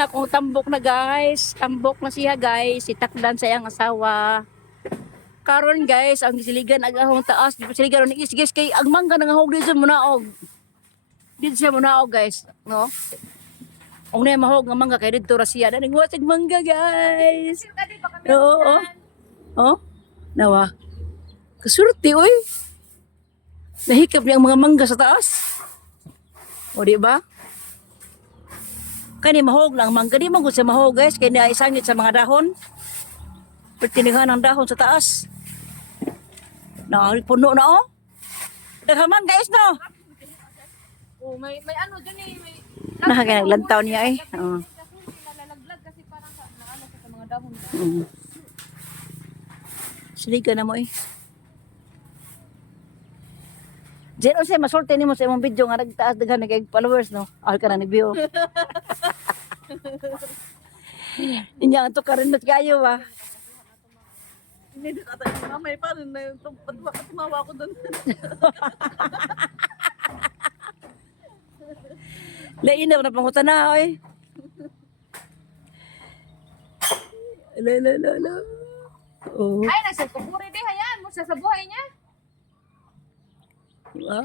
Na kung tambok na guys, tambok na siya guys, itakdan sa iyang asawa. Karon guys, ang gisiligan agahong taas, di siligan ni guys kay ang mangga nangahog dito munaog. Dito siya munaog guys, no? Ang na mahog nga mangga kay dito ra siya. Daning wasig mangga guys. Oo. Oh. Nawa. Kasurti oy. Nahikap niya ang mga mangga sa taas. O di ba? Kani mahog lang mangga di man gud sa mahog guys kay naisangit sa mga dahon. Pertinihan ang dahon sa taas. Na puno na oh. Daghaman guys no. Oh, may ano dyan eh, may Naglantaw niya eh. Oo. nalalaglag kasi parang sa ano sa mga dahon. Siligan na mo eh. Diyan o siya, masorte ni mo sa imong video nga nagtaas daghan nag followers no. Ahal ka na nag-view. Inya ang to karon mat kayo ba. Hindi na kata yung mamay pa rin na tumawa ko doon. Lain na pangutan na oy. La. Oh. Ay, nagsalpupuri di, hayaan mo siya sa buhay niya. Diba?